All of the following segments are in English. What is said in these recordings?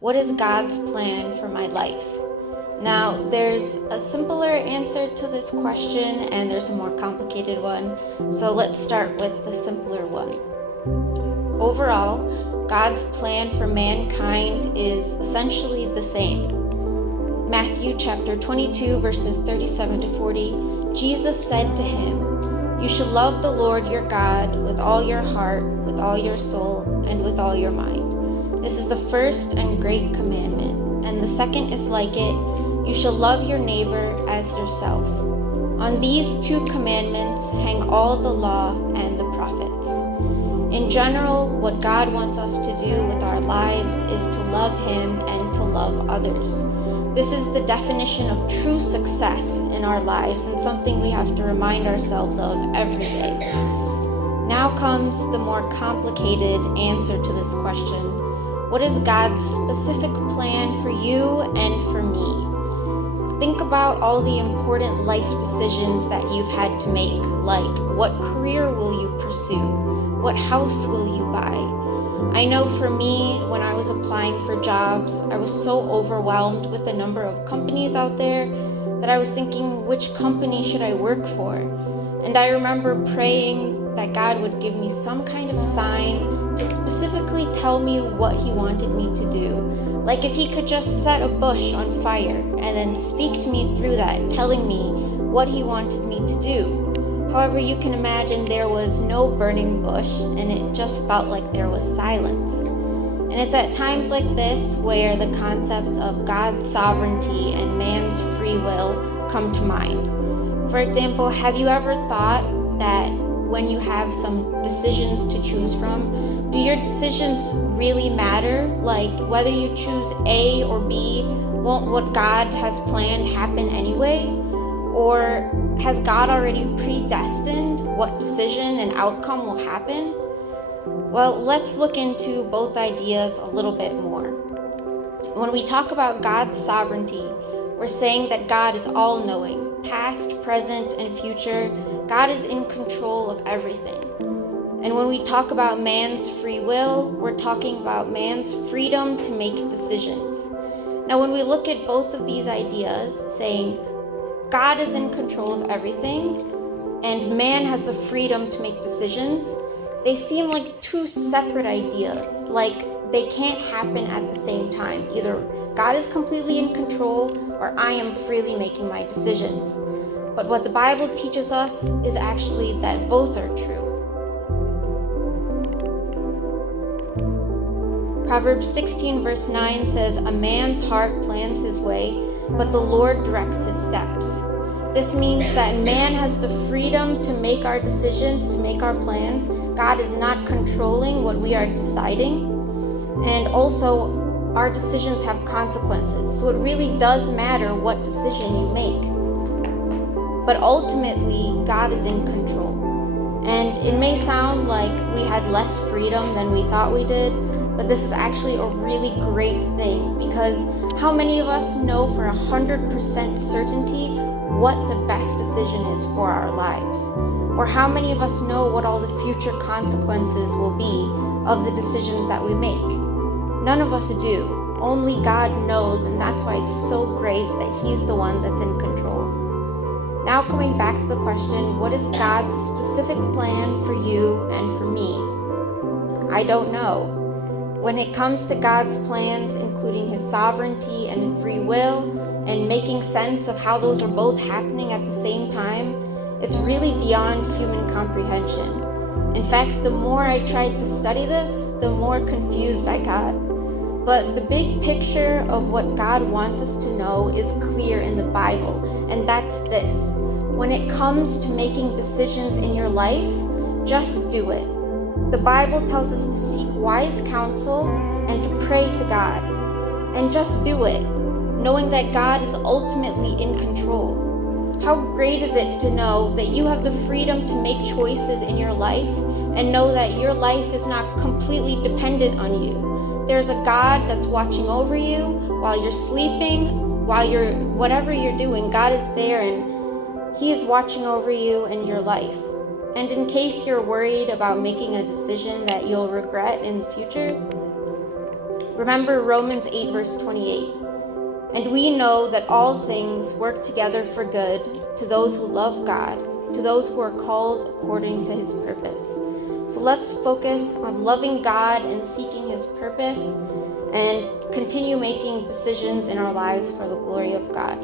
What is God's plan for my life? Now, there's a simpler answer to this question, and there's a more complicated one. So let's start with the simpler one. Overall, God's plan for mankind is essentially the same. Matthew chapter 22, verses 37 to 40, Jesus said to him, "You should love the Lord your God with all your heart, with all your soul, and with all your mind. This is the first and great commandment, and the second is like it. You shall love your neighbor as yourself. On these two commandments hang all the law and the prophets." In general, what God wants us to do with our lives is to love Him and to love others. This is the definition of true success in our lives and something we have to remind ourselves of every day. Now comes the more complicated answer to this question. What is God's specific plan for you and for me? Think about all the important life decisions that you've had to make, like what career will you pursue? What house will you buy? I know for me, when I was applying for jobs, I was so overwhelmed with the number of companies out there that I was thinking, which company should I work for? And I remember praying that God would give me some kind of sign to specifically tell me what He wanted me to do. Like if He could just set a bush on fire and then speak to me through that, telling me what He wanted me to do. However, you can imagine there was no burning bush, and it just felt like there was silence. And it's at times like this where the concepts of God's sovereignty and man's free will come to mind. For example, have you ever thought that when you have some decisions to choose from, do your decisions really matter? Like whether you choose A or B, won't what God has planned happen anyway? Or has God already predestined what decision and outcome will happen? Well, let's look into both ideas a little bit more. When we talk about God's sovereignty, we're saying that God is all-knowing, past, present, and future. God is in control of everything. And when we talk about man's free will, we're talking about man's freedom to make decisions. Now, when we look at both of these ideas, saying God is in control of everything, and man has the freedom to make decisions, they seem like two separate ideas, like they can't happen at the same time. Either God is completely in control, or I am freely making my decisions. But what the Bible teaches us is actually that both are true. Proverbs 16 verse 9 says, "A man's heart plans his way, but the Lord directs his steps." This means that man has the freedom to make our decisions, to make our plans. God is not controlling what we are deciding. And also, our decisions have consequences. So it really does matter what decision you make. But ultimately, God is in control. And it may sound like we had less freedom than we thought we did, but this is actually a really great thing, because how many of us know for 100% certainty what the best decision is for our lives? Or how many of us know what all the future consequences will be of the decisions that we make? None of us do. Only God knows, and that's why it's so great that He's the one that's in control. Now coming back to the question, what is God's specific plan for you and for me? I don't know. When it comes to God's plans, including His sovereignty and free will, and making sense of how those are both happening at the same time, it's really beyond human comprehension. In fact, the more I tried to study this, the more confused I got. But the big picture of what God wants us to know is clear in the Bible, and that's this. When it comes to making decisions in your life, just do it. The Bible tells us to seek wise counsel and to pray to God. And just do it, knowing that God is ultimately in control. How great is it to know that you have the freedom to make choices in your life and know that your life is not completely dependent on you. There's a God that's watching over you while you're sleeping, whatever you're doing, God is there and He is watching over you and your life. And in case you're worried about making a decision that you'll regret in the future, Remember Romans 8 verse 28. And we know that all things work together for good to those who love God, to those who are called according to his purpose. So let's focus on loving God and seeking his purpose and continue making decisions in our lives for the glory of God.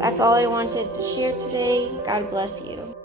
That's all I wanted to share today. God bless you.